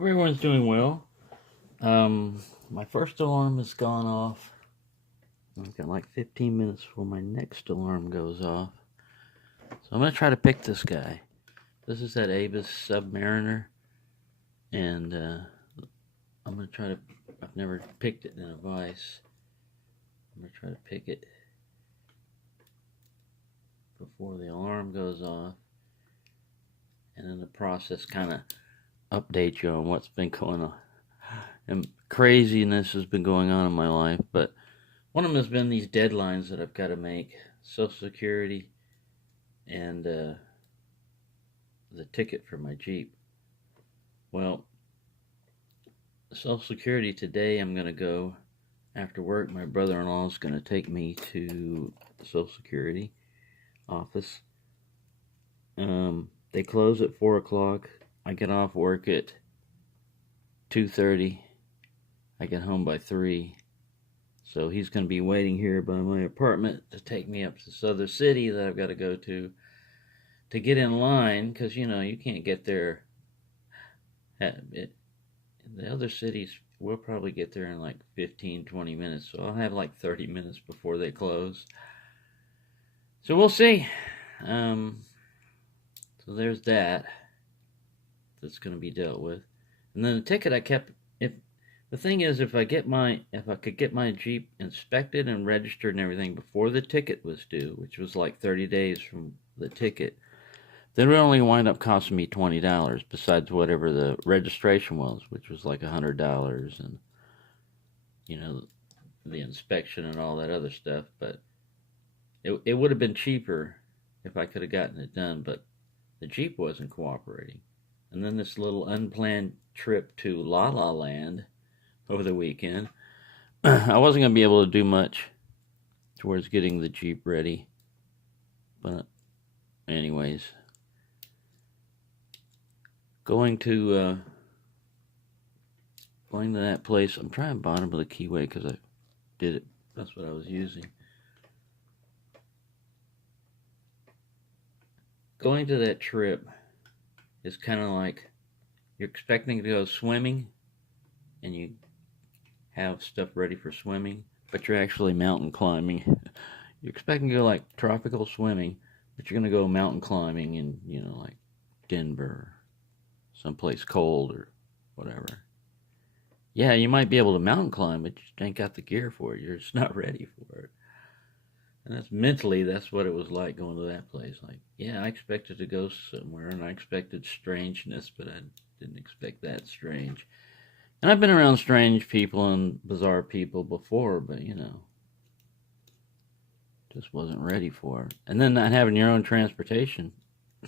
Hope everyone's doing well. My first alarm has gone off. I've got like 15 minutes before my next alarm goes off. So I'm going to try to pick this guy. This is that Avis Submariner. And I'm going to try to... I've never picked it in a vise. I'm going to try to pick it before the alarm goes off. And then the process kind of update you on what's been going on. And craziness has been going on in my life, but one of them has been these deadlines that I've got to make. Social Security and the ticket for my Jeep. Well, Social Security today, I'm going to go after work. My brother-in-law is going to take me to the Social Security office. They close at 4 o'clock. I get off work at 2:30. I get home by 3. So he's going to be waiting here by my apartment to take me up to this other city that I've got to go to get in line, because, you know, you can't get there. The other cities, we'll probably get there in like 15, 20 minutes. So I'll have like 30 minutes before they close. So we'll see. So there's that. That's going to be dealt with. And then the ticket I kept. The thing is, if I could get my Jeep inspected and registered and everything before the ticket was due, which was like 30 days from the ticket, then it would only wind up costing me $20, besides whatever the registration was, which was like $100, and, you know, the inspection and all that other stuff. But it would have been cheaper if I could have gotten it done, but the Jeep wasn't cooperating. And then this little unplanned trip to La La Land over the weekend, I wasn't going to be able to do much towards getting the Jeep ready. But anyways, going to that place. I'm trying bottom of the keyway because I did it. That's what I was using. Going to that trip is kind of like you're expecting to go swimming, and you have stuff ready for swimming, but you're actually mountain climbing. You're expecting to go like tropical swimming, but you're going to go mountain climbing in, you know, like Denver, someplace cold or whatever. Yeah, you might be able to mountain climb, but you ain't got the gear for it. You're just not ready for it. And that's what it was like going to that place. Like, yeah, I expected to go somewhere, and I expected strangeness, but I didn't expect that strange. And I've been around strange people and bizarre people before, but, you know, just wasn't ready for it. And then not having your own transportation,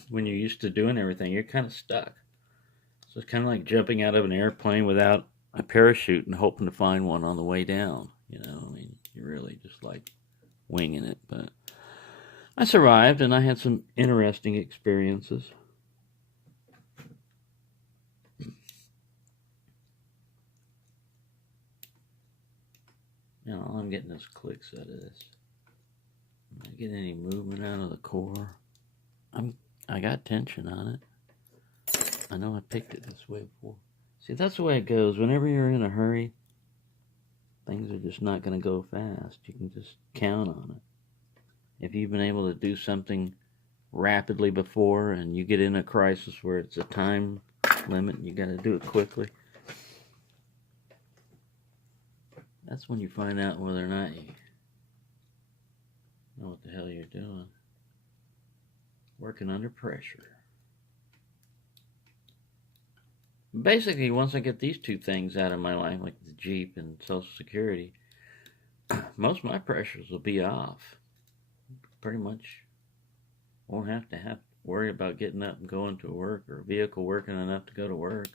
when you're used to doing everything, you're kind of stuck. So it's kind of like jumping out of an airplane without a parachute and hoping to find one on the way down. You know, I mean, you're really just like winging it. But I survived, and I had some interesting experiences. Now, all I'm getting is clicks out of this. Am I getting any movement out of the core? I got tension on it. I know I picked it this way before. See, that's the way it goes. Whenever you're in a hurry, things are just not going to go fast. You can just count on it. If you've been able to do something rapidly before and you get in a crisis where it's a time limit and you got to do it quickly, that's when you find out whether or not you know what the hell you're doing. Working under pressure. Basically, once I get these two things out of my life, like the Jeep and Social Security, most of my pressures will be off. Pretty much won't have to worry about getting up and going to work, or a vehicle working enough to go to work.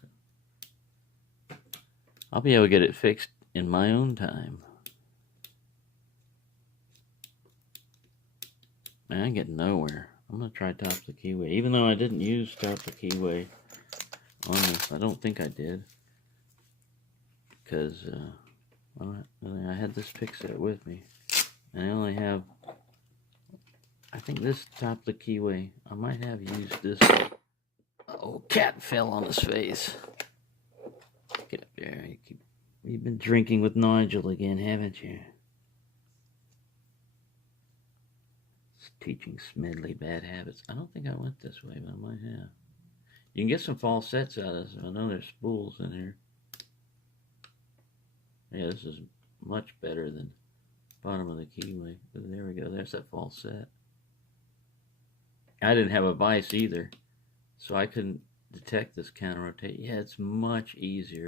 I'll be able to get it fixed in my own time. Man, I get nowhere. I'm going to try top the keyway. Even though I didn't use top the keyway on this, I don't think I did. Because I had this pick set with me. And I only have, I think this top the keyway, I might have used this. Oh, cat fell on his face. Get up there. You've been drinking with Nigel again, haven't you? It's teaching Smedley bad habits. I don't think I went this way, but I might have. You can get some false sets out of this. I know there's spools in here. Yeah, this is much better than bottom of the keyway. There we go. There's that false set. I didn't have a vise either, so I couldn't detect this counter rotate. Yeah, it's much easier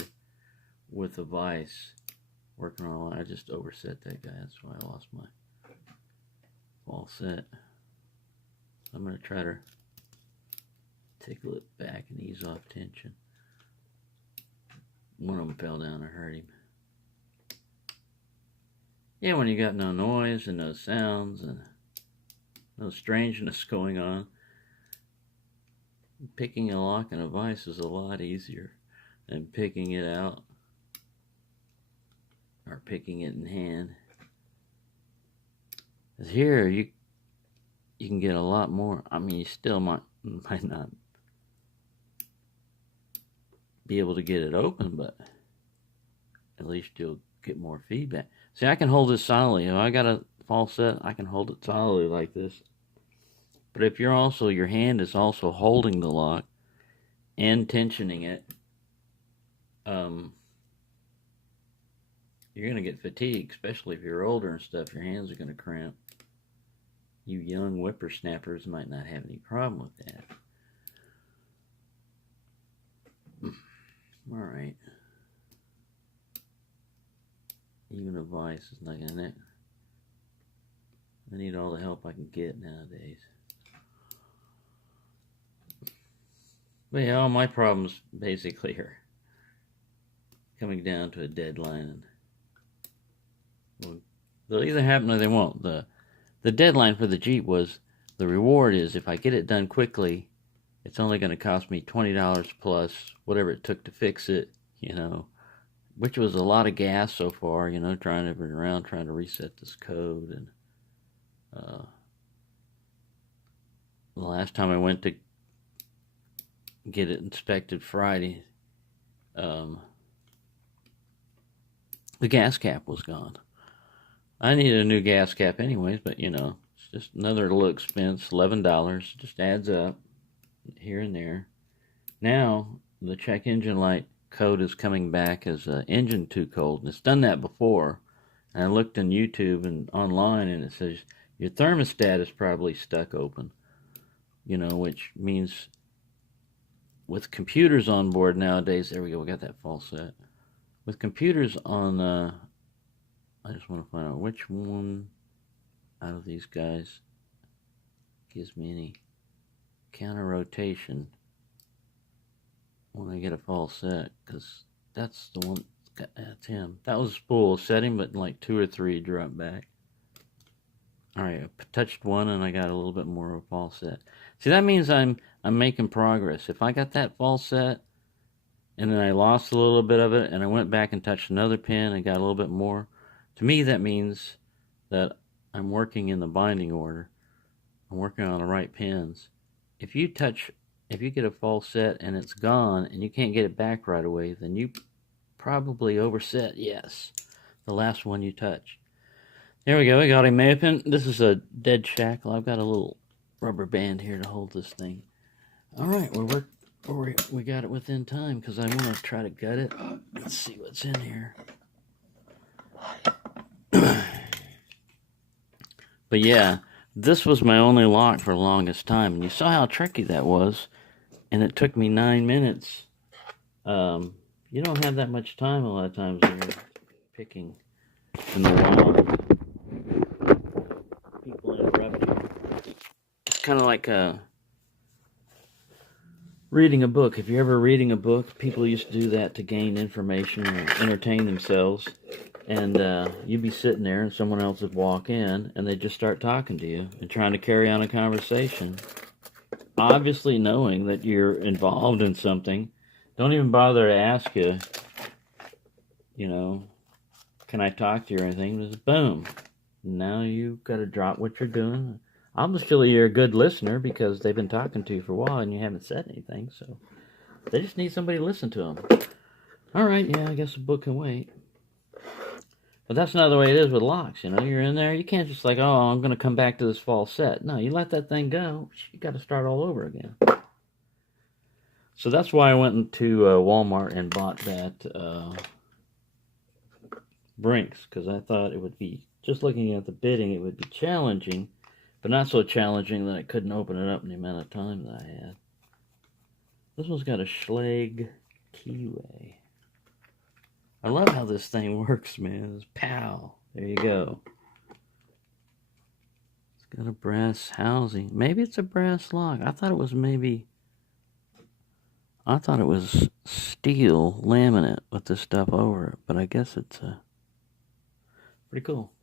with a vise working on. I just overset that guy. That's why I lost my false set. I'm going to try to tickle it back and ease off tension. One of them fell down. I hurt him. Yeah, when you got no noise and no sounds and no strangeness going on, picking a lock and a vise is a lot easier than picking it out or picking it in hand. 'Cause here you can get a lot more. I mean, you still might not be able to get it open, but at least you'll get more feedback. See, I can hold this solidly. If I got a false set, I can hold it solidly like this. But if your hand is also holding the lock and tensioning it, you're going to get fatigued, especially if you're older and stuff. Your hands are going to cramp. You young whippersnappers might not have any problem with that. All right. Even a vise is not going to. I need all the help I can get nowadays. But yeah, all my problems basically are coming down to a deadline. And they'll either happen or they won't. The deadline for the Jeep was, the reward is if I get it done quickly, it's only going to cost me $20 plus whatever it took to fix it, you know, which was a lot of gas so far, you know, trying to run around, trying to reset this code. And the last time I went to get it inspected Friday, the gas cap was gone. I needed a new gas cap anyways, but you know, it's just another little expense, $11, just adds up here and there. Now, the check engine light code is coming back as engine too cold, and it's done that before. And I looked on YouTube and online, and it says your thermostat is probably stuck open, you know, which means with computers on board nowadays, there we go, we got that false set. With computers on, I just want to find out which one out of these guys gives me any counter rotation when I get a false set, because that's the one, that's him. That was a spool setting, but like 2 or 3 dropped back. Alright, I touched one and I got a little bit more of a false set. See, that means I'm making progress. If I got that false set and then I lost a little bit of it and I went back and touched another pin and got a little bit more, to me that means that I'm working in the binding order. I'm working on the right pins. If you get a false set and it's gone and you can't get it back right away, then you probably overset, yes, the last one you touched. There we go, I got him open. This is a dead shackle. I've got a little rubber band here to hold this thing. Alright, we got it within time because I want to try to gut it. Let's see what's in here. But yeah, this was my only lock for the longest time. And you saw how tricky that was. And it took me 9 minutes. You don't have that much time a lot of times when you're picking in the wild. People interrupt you. It's kind of like reading a book. If you're ever reading a book, people used to do that to gain information or entertain themselves. And you'd be sitting there and someone else would walk in and they'd just start talking to you and trying to carry on a conversation. Obviously knowing that you're involved in something. Don't even bother to ask you, you know, can I talk to you or anything? Just boom. Now you've got to drop what you're doing. Obviously you're a good listener because they've been talking to you for a while and you haven't said anything. So they just need somebody to listen to them. Alright, yeah, I guess the book can wait. But that's not the way it is with locks, you know. You're in there, you can't just like, oh, I'm going to come back to this false set. No, you let that thing go, you got to start all over again. So that's why I went into Walmart and bought that Brinks, because I thought it would be, just looking at the bidding, it would be challenging, but not so challenging that I couldn't open it up in the amount of time that I had. This one's got a Schlage keyway. I love how this thing works, man. It's pow. There you go. It's got a brass housing. Maybe it's a brass lock. I thought it was steel laminate with this stuff over it, but I guess it's pretty cool.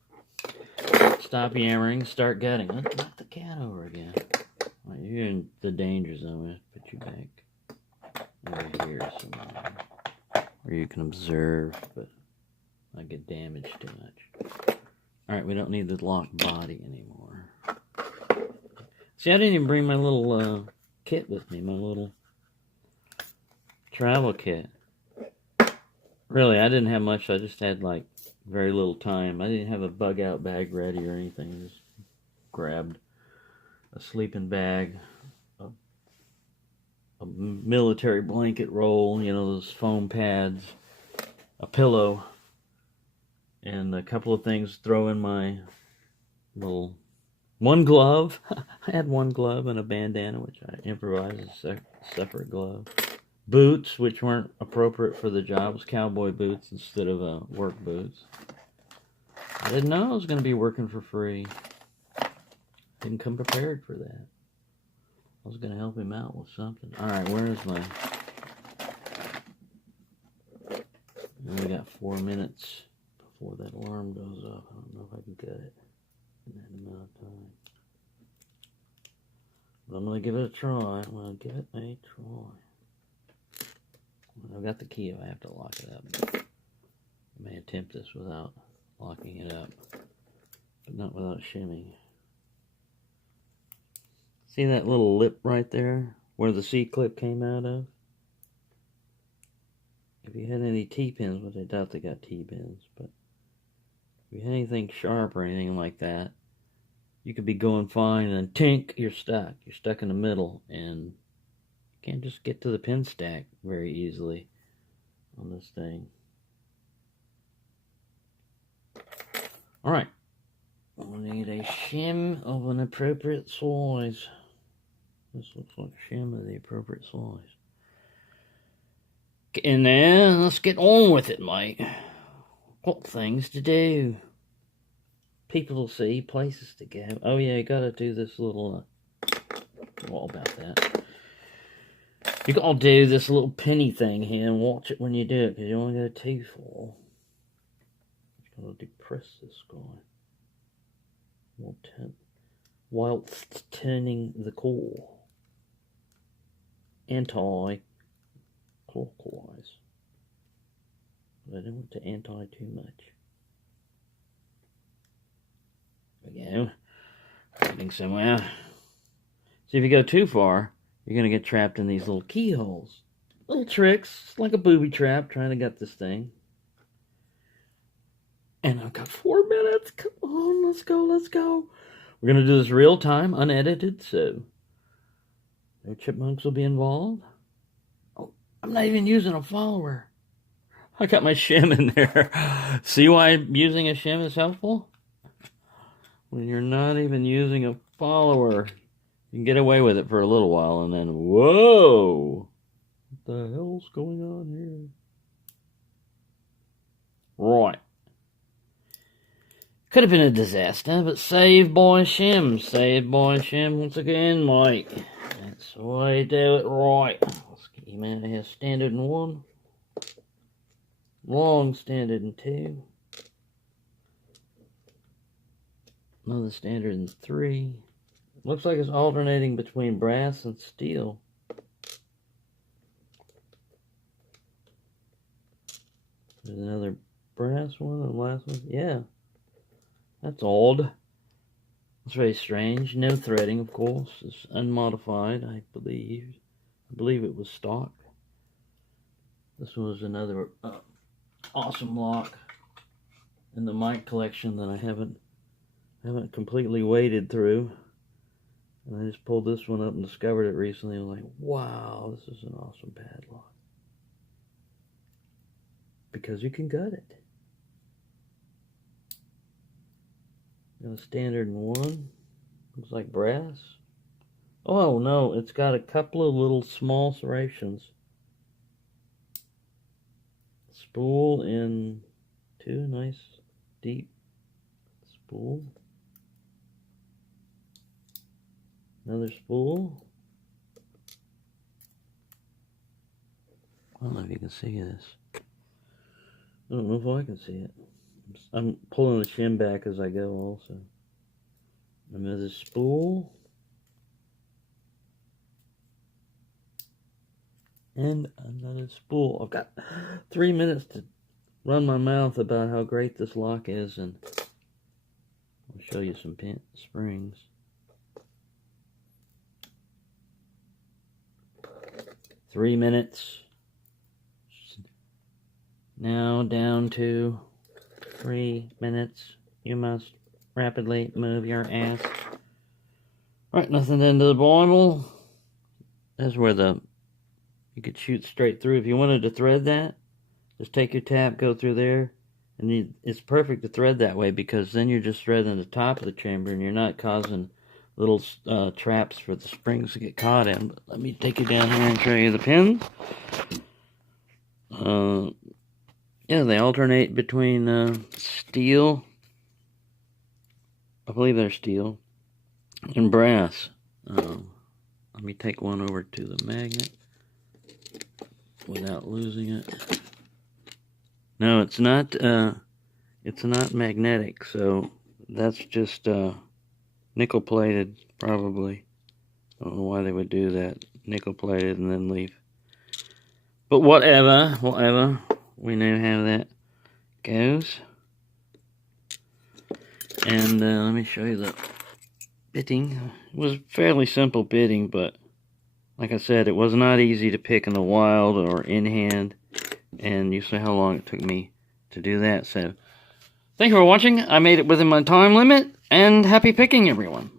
Stop yammering, start getting. Let's knock the cat over again. Well, you're in the danger zone. I'm going to put you back over here somewhere, where you can observe, but not get damaged too much. Alright, we don't need the locked body anymore. See, I didn't even bring my little kit with me, my little travel kit. Really, I didn't have much. I just had like very little time. I didn't have a bug out bag ready or anything. I just grabbed a sleeping bag, a military blanket roll, you know, those foam pads, a pillow, and a couple of things to throw in my little one glove. I had one glove and a bandana, which I improvised as a separate glove. Boots, which weren't appropriate for the job. It was cowboy boots instead of work boots. I didn't know I was going to be working for free. Didn't come prepared for that. I was going to help him out with something. Alright, where is my... We got 4 minutes before that alarm goes off. I don't know if I can get it in that amount of time. But I'm going to give it a try. I'm going to give it a try. I've got the key if I have to lock it up. I may attempt this without locking it up, but not without shimming. See that little lip right there where the C-clip came out of? If you had any T-pins, which I doubt they got T-pins, but if you had anything sharp or anything like that, you could be going fine and then tink, you're stuck. You're stuck in the middle and can't just get to the pin stack very easily on this thing. Alright, we'll need a shim of an appropriate size. This looks like a shim of the appropriate size. Get in there, let's get on with it, mate. Got things to do. People to see, places to go. Oh yeah, you gotta do this little, what about that? You gotta do this little penny thing here and watch it when you do it, because you only got 2 full. Just gotta depress this guy. Whilst turning the core. Anti-clockwise. But I don't want to anti too much. There we go. Getting somewhere. See, if you go too far, you're going to get trapped in these little keyholes. Little tricks, like a booby trap, trying to get this thing. And I've got 4 minutes. Come on, let's go, let's go. We're going to do this real time, unedited, so no chipmunks will be involved. Oh, I'm not even using a follower. I got my shim in there. See why using a shim is helpful? When you're not even using a follower, you can get away with it for a little while, and then, whoa! What the hell's going on here? Right. Could have been a disaster, but saved by shim. Saved by shim once again, mate. That's the way to do it right. Let's get him out of here. Standard in 1. Long standard in 2. Another standard in 3. Looks like it's alternating between brass and steel. There's another brass one and the last one. Yeah. That's odd. It's very strange. No threading, of course. It's unmodified, I believe. I believe it was stock. This was another awesome lock in the mic collection that I haven't completely waded through. And I just pulled this one up and discovered it recently. I'm like, wow, this is an awesome padlock. Because you can gut it. Got a standard one. Looks like brass. Oh no, it's got a couple of little small serrations. Spool in two nice deep spool. Another spool. I don't know if you can see this. I don't know if I can see it. I'm pulling the shim back as I go also. Another spool. And another spool. I've got 3 minutes to run my mouth about how great this lock is, and I'll show you some springs. Three minutes. Now down to 3 minutes. You must rapidly move your ass. Right, nothing into the Bible. That's where you could shoot straight through. If you wanted to thread that, just take your tap, go through there, and it's perfect to thread that way because then you're just threading the top of the chamber and you're not causing little traps for the springs to get caught in. But let me take you down here and show you the pins. Yeah, they alternate between steel, I believe they're steel, and brass. Let me take one over to the magnet without losing it. No, it's not magnetic, so that's just nickel plated, probably. I don't know why they would do that, nickel plated and then leave. But whatever, we know how that goes. And let me show you the bitting. It was fairly simple bitting, but like I said, it was not easy to pick in the wild or in hand. And you see how long it took me to do that. So, thank you for watching. I made it within my time limit, and happy picking, everyone.